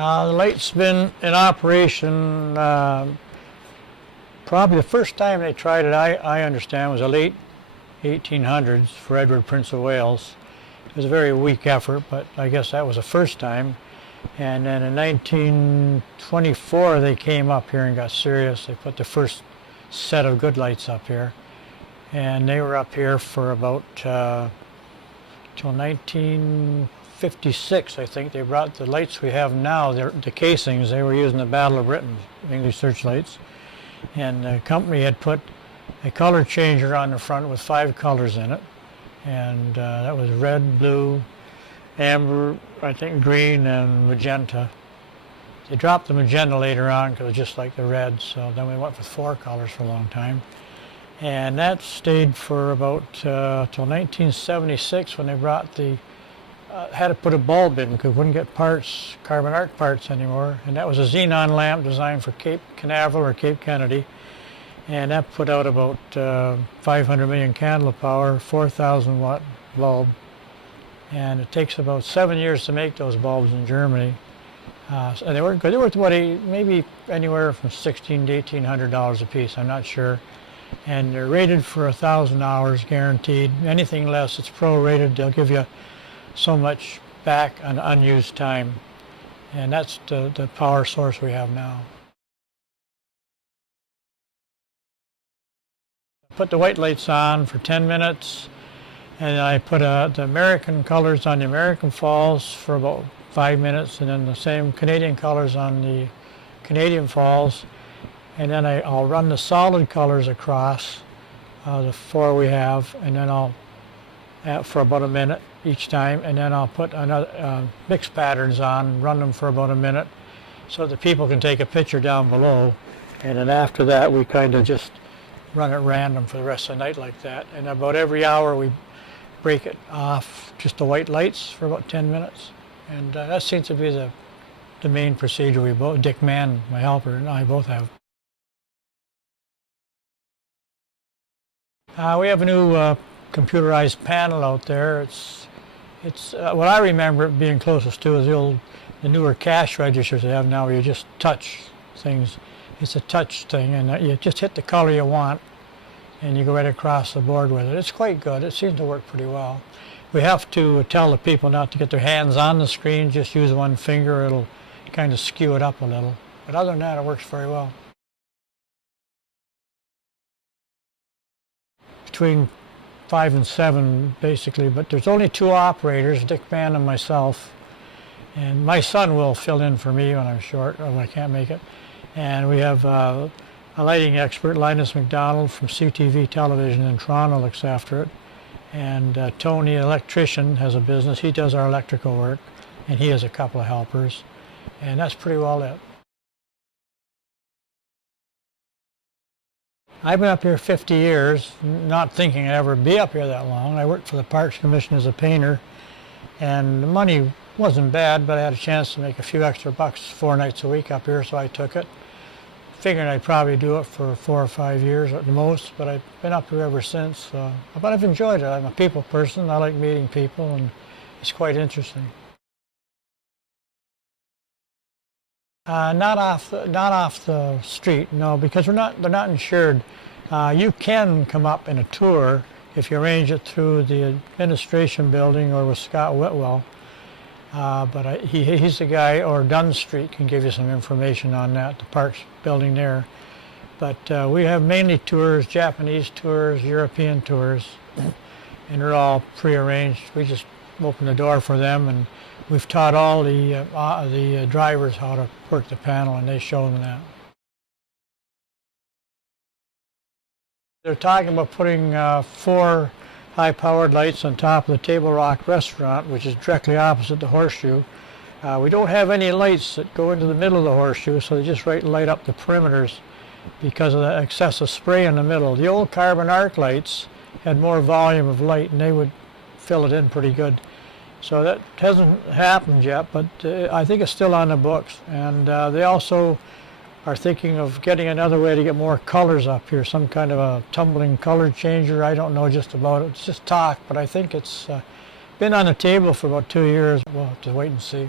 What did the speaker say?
The light's been in operation, probably the first time they tried it, I understand, was the late 1800s for Edward, Prince of Wales. It was a very weak effort, but I guess that was the first time. And then in 1924 they came up here and got serious. They put the first set of good lights up here. And they were up here for about till 1956, I think. They brought the lights we have now, the casings. They were using the Battle of Britain, English searchlights. And the company had put a color changer on the front with 5 colors in it. And that was red, blue, amber, I think green, and magenta. They dropped the magenta later on because it was just like the red, so then we went with 4 colors for a long time. And that stayed for about till 1976 when they brought the, had to put a bulb in because we wouldn't get parts, carbon arc parts anymore. And that was a xenon lamp designed for Cape Canaveral or Cape Kennedy. And that put out about 500 million candle of power, 4,000 watt bulb. And it takes about 7 years to make those bulbs in Germany. And they were good. They were maybe anywhere from $1,600 to $1,800 a piece, I'm not sure. And they're rated for 1,000 hours guaranteed. Anything less, it's prorated. They'll give you so much back on unused time. And that's the power source we have now. Put the white lights on for 10 minutes. And I put the American colors on the American Falls for about 5 minutes, and then the same Canadian colors on the Canadian Falls. And then I'll run the solid colors across, the 4 we have, and then I'll, for about a minute each time, and then I'll put another mixed patterns on, run them for about a minute, so that people can take a picture down below. And then after that, we kind of just run it random for the rest of the night like that. And about every hour, we break it off, just the white lights for about 10 minutes. And that seems to be the main procedure we both, Dick Mann, my helper, and I both have. We have a new computerized panel out there. It's what I remember it being closest to is the newer cash registers they have now where you just touch things. It's a touch thing, and you just hit the color you want and you go right across the board with it. It's quite good. It seems to work pretty well. We have to tell the people not to get their hands on the screen, just use one finger. It'll kind of skew it up a little. But other than that, it works very well. Between 5 and 7, basically, but there's only 2 operators, Dick Mann and myself. And my son will fill in for me when I'm short or when I can't make it. And we have a lighting expert, Linus McDonald from CTV Television in Toronto, looks after it. And Tony, an electrician, has a business. He does our electrical work, and he has a couple of helpers. And that's pretty well it. I've been up here 50 years, not thinking I'd ever be up here that long. I worked for the Parks Commission as a painter, and the money wasn't bad, but I had a chance to make a few extra bucks 4 nights a week up here, so I took it. Figuring I'd probably do it for 4 or 5 years at the most, but I've been up here ever since. But I've enjoyed it. I'm a people person. I like meeting people, and it's quite interesting. Not off the street, no, because they're not insured. You can come up in a tour if you arrange it through the administration building or with Scott Whitwell. But he's the guy, or Dunn Street can give you some information on that, the Parks building there. But we have mainly tours, Japanese tours, European tours, and they're all pre-arranged. We just open the door for them, and we've taught all the drivers how to work the panel, and they show them that. They're talking about putting 4 high-powered lights on top of the Table Rock restaurant, which is directly opposite the horseshoe. We don't have any lights that go into the middle of the horseshoe, so they just light up the perimeters because of the excessive spray in the middle. The old carbon arc lights had more volume of light, and they would fill it in pretty good. So that hasn't happened yet, but I think it's still on the books. And they also are thinking of getting another way to get more colors up here, some kind of a tumbling color changer. I don't know just about it. It's just talk, but I think it's been on the table for about 2 years. We'll have to wait and see.